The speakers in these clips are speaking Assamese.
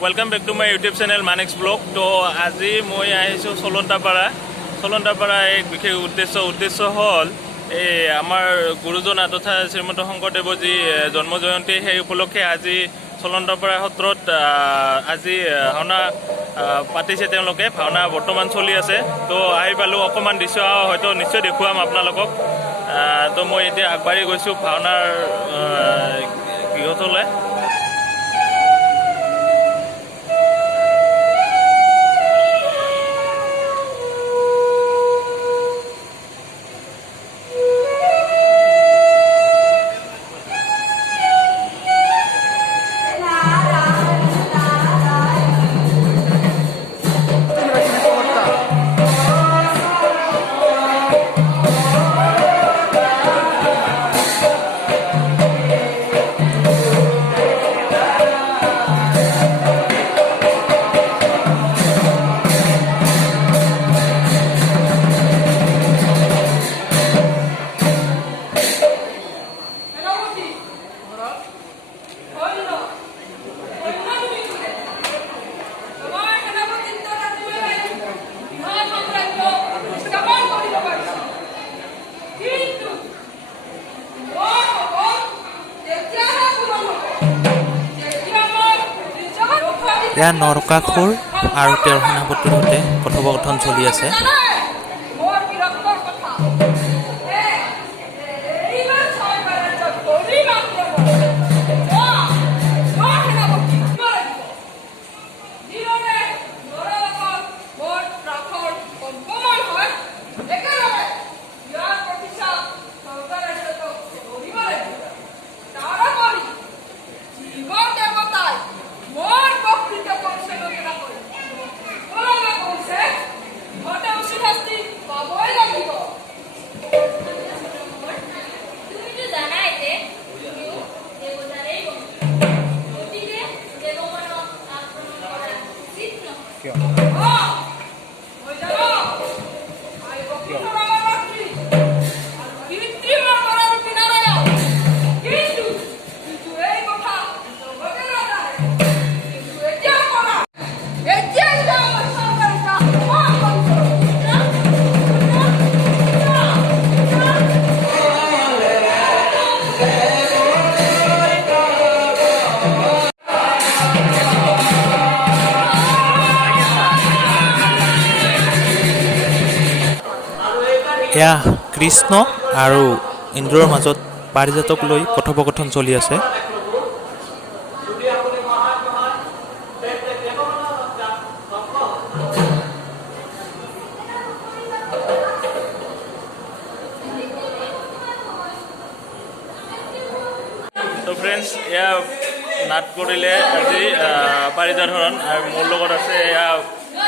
Welcome back to my YouTube channel Manex Blog. তো আজি মই আহিছো চলন্তাপাৰা এক বিশেষ উদ্দেশ্য হল এই আমাৰ গুৰুজন তথা শ্ৰীমন্ত শংকৰদেৱৰ যি জন্ম জয়ন্তী সেই উপলক্ষে আজি চলন্তাপাৰা সত্ৰত আজি ভাওনা পাতিছে তেওঁলোকে ভাওনা বৰ্তমান চলি আছে তো আহি পালো অকমান দৃশ্য হয়তো নিশ্চয় দেখুৱাম আপোনালোকক তো মই এতিয়া আগবাঢ়ি গৈছো ভাওনাৰ গৃহটোলৈ এয়া নৰকাসুৰ আৰু তেওঁৰ সেনাপতিৰ সৈতে কথোপকথন চলি আছে। এয়া কৃষ্ণ আৰু ইন্দ্ৰৰ মাজত পাৰিজাতক লৈ কথোপকথন চলি আছে। তো ফ্ৰেণ্ডছ এয়া নাট কৰিলে আজি পাৰিজাত হৰণ আৰু মোৰ লগত আছে এয়া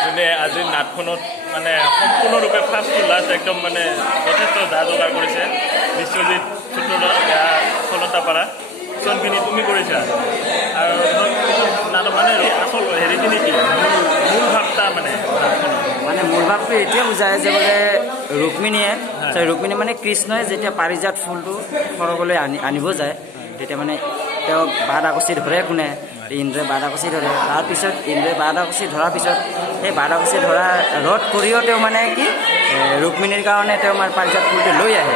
যোনে আজি নাটখনত মানে সম্পূৰ্ণৰূপে ফাৰ্ষ্ট টু লাষ্ট একদম মানে যথেষ্ট যা যোগাৰ কৰিছে বিশ্বজিৎ সূত্ৰধৰ এয়া চলন্তাপাৰা কিছুমানখিনি তুমি কৰিছা আৰু নাটক মানে আচল হেৰিখিনি কি মূল ভাৱটা মানে মূল ভাৱটো এতিয়া বুজায় যে বোলে ৰুক্মিণীয়ে মানে কৃষ্ণই যেতিয়া পাৰিজাত ফুলটো সৰগলৈ আনিব যায় তেতিয়া মানে তেওঁক বাদাকচি ধৰে কোনে ইন্দ্ৰই বাদাকচি ধৰে তাৰপিছত ইন্দ্ৰই বাদাকচি ধৰাৰ পিছত সেই বাদাকচি ধৰা ৰদ কৰিও তেওঁ মানে কি ৰুক্মিণীৰ কাৰণে তেওঁ মানে পাৰিজাত ফুলটো লৈ আহে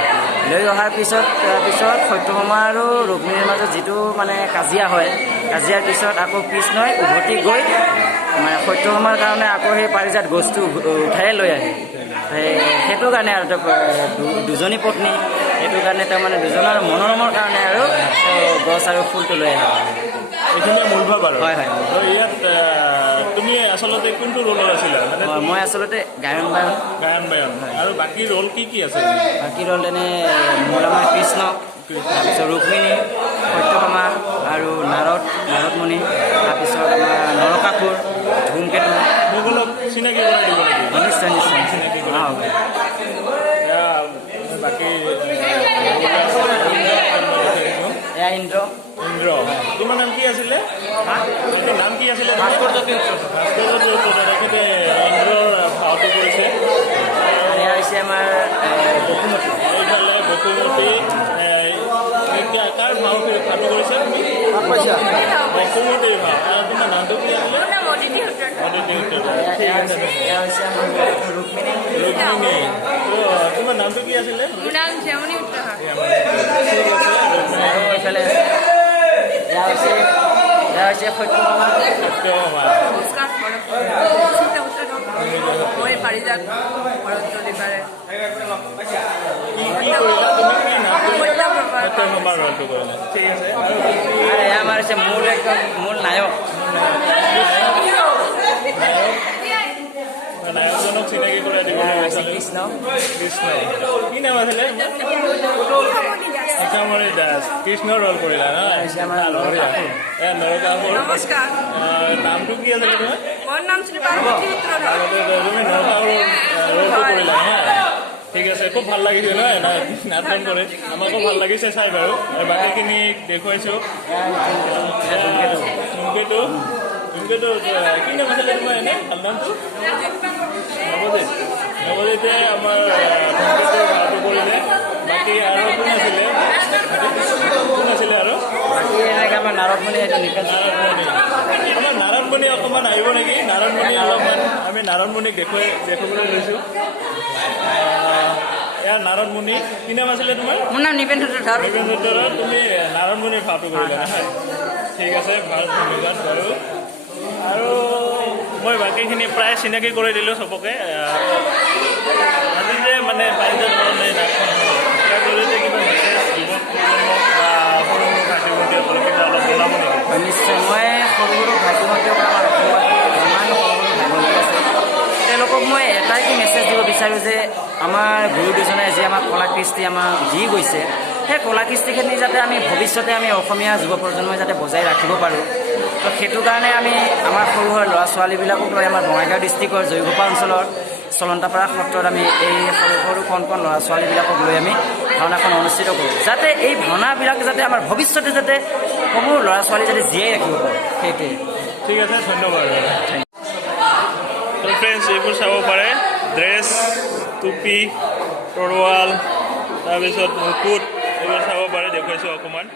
লৈ অহাৰ পিছত সত্যভামা আৰু ৰুক্মিণীৰ মাজত যিটো মানে কাজিয়া হয় কাজিয়াৰ পিছত আকৌ কৃষ্ণই উভতি গৈ মানে সত্যভামাৰ কাৰণে আকৌ সেই পাৰিজাত গছটো উঠাই লৈ আহে সেইটো কাৰণে আৰু দুজনী পত্নী সেইটো কাৰণে তেওঁ মানে দুজনৰ মনোৰমৰ কাৰণে আৰু গছ আৰু ফুলটো লৈ আহে এইখিনিয়ে মূল ভাৱ আৰু হয় ইয়াত তুমি আচলতে কোনটো ৰোলত আছিলা মই আচলতে গায়ন বায়ন আৰু বাকী ৰোল কি আছে বাকী ৰোল এনে মূল আমাৰ কৃষ্ণ তাৰপিছত ৰুক্মিণী সত্যভামা আৰু নাৰদমণি তাৰপিছত আমাৰ নৰকাসুৰ ধূমকেতু মোক অলপ চিনাকি কৰাই দিব নেকি নিশ্চয় চিনাকি বাকী এয়া ইন্দ্ৰ তোমাৰ নাম কি আছিলে নাম কি আছিলে ভাস্কৰজ্যোতি তেখেতে ইন্দ্ৰৰ ভাওটো কৰিছে এয়া হৈছে আমাৰ বসুমতী এইফালে বসুমতী কাৰ ভাওটো কৰিছে সৰুতে ভাল তোমাৰ নামটো কি আছিলে অদিতি উত্তৰ এয়া হৈছে আমাৰ ৰুক্মিণী। ৰুক্মিণী তোমাৰ নামটো কি আছিলে মোৰ নাম জেমনি উত্তৰ আৰু এইফালে এয়া হৈছে সত্যভামা। নমস্কাৰ মই পাৰিজাত ভৰতলিবাৰে সত্যভামাৰ ৰলটো কৰিলা ঠিক আছে আৰু আৰু এয়া আমাৰ হৈছে মূল নায়ক। নায়কজনক চিনাকি কৰাই দিবলৈ বিচাৰিছোঁ কৃষ্ণ। কৃষ্ণ কি নাম আছিলে শিখামণি দাস কৃষ্ণ ৰল কৰিলা ন নৰকাসুৰ নমস্কাৰ নামটো কি আছিলে তোমাৰ মোৰ নাম শ্ৰী পাৰ্বতী উত্তৰ তুমি নৰকাসুৰ ৰলটো কৰিলা হা ঠিক আছে খুব ভাল লাগিছে নহয় নাটন কৰে আমাকো ভাল লাগিছে চাই বাৰু আৰু বাকীখিনি দেখুৱাইছোঁ ধুমকেতু কি নাম আছিলে তোমাৰ এনে ভাল নামটো নৱজিতে আমাৰ ধুমকেতুৰ ভাড়াটো কৰিলে বাকী আৰু কোন আছিলে আৰু বাকী এনেকৈ আমাৰ নাৰদমণি এইটো নাৰদমণি আমাৰ নাৰদমণি অকণমান আহিব নেকি নাৰদমণি অলপমান আমি নাৰদমণিক দেখুৱাবলৈ লৈছোঁ এয়া নাৰদমণি কি নাম আছিলে তোমাৰ মোৰ নাম নিপেন্দ্ৰ ধৰ। তুমি নাৰদমণিৰ ভাওটো কৰিলা নহয় ঠিক আছে ভাল ধন্যবাদ বাৰু আৰু মই বাকীখিনি প্ৰায় চিনাকি কৰি দিলোঁ চবকে আজি যে মানে পাৰিজাত ধৰণে নাটখন তাৰ জৰিয়তে কিবা মেছেজ যুৱক প্ৰজন্মক বা সৰু সৰু ভাইটি ভণ্টিসকলক কিবা অলপ জনাব নেকি নিশ্চয় মই সৰু সৰু ভাইটি ভণ্টিসকলক আমাৰ অসমবাসী যিমান সৰু সৰু ভাই ভণ্টি আছে তেওঁলোকক মই এটাই কি মেছেজ দিব বিচাৰোঁ যে আমাৰ গুৰু দুজনে যি আমাক কলা কৃষ্টি আমাক দি গৈছে সেই কলা কৃষ্টিখিনি যাতে আমি ভৱিষ্যতে আমি অসমীয়া যুৱ প্ৰজন্মই যাতে বজাই ৰাখিব পাৰোঁ তো সেইটো কাৰণে আমি আমাৰ সৰু সৰু ল'ৰা ছোৱালীবিলাকক লৈ আমাৰ বঙাইগাঁও ডিষ্ট্ৰিক্টৰ জয়গোপা অঞ্চলৰ চলন্তাপাৰা সত্ৰত আমি এই সৰু সৰু কণ ল'ৰা ছোৱালীবিলাকক লৈ আমি ভাওনাখন অনুষ্ঠিত কৰোঁ যাতে এই ভাওনাবিলাক যাতে আমাৰ ভৱিষ্যতে যাতে সমূহ ল'ৰা ছোৱালী যাতে জীয়াই ৰাখিব পাৰে সেইটোৱে ঠিক আছে ধন্যবাদ ফ্ৰেণ্ডছ এইবোৰ চাব পাৰে ড্ৰেছ টুপি তৰোৱাল তাৰপিছত মুকুট এইবোৰ চাব পাৰে দেখুৱাইছোঁ অকণমান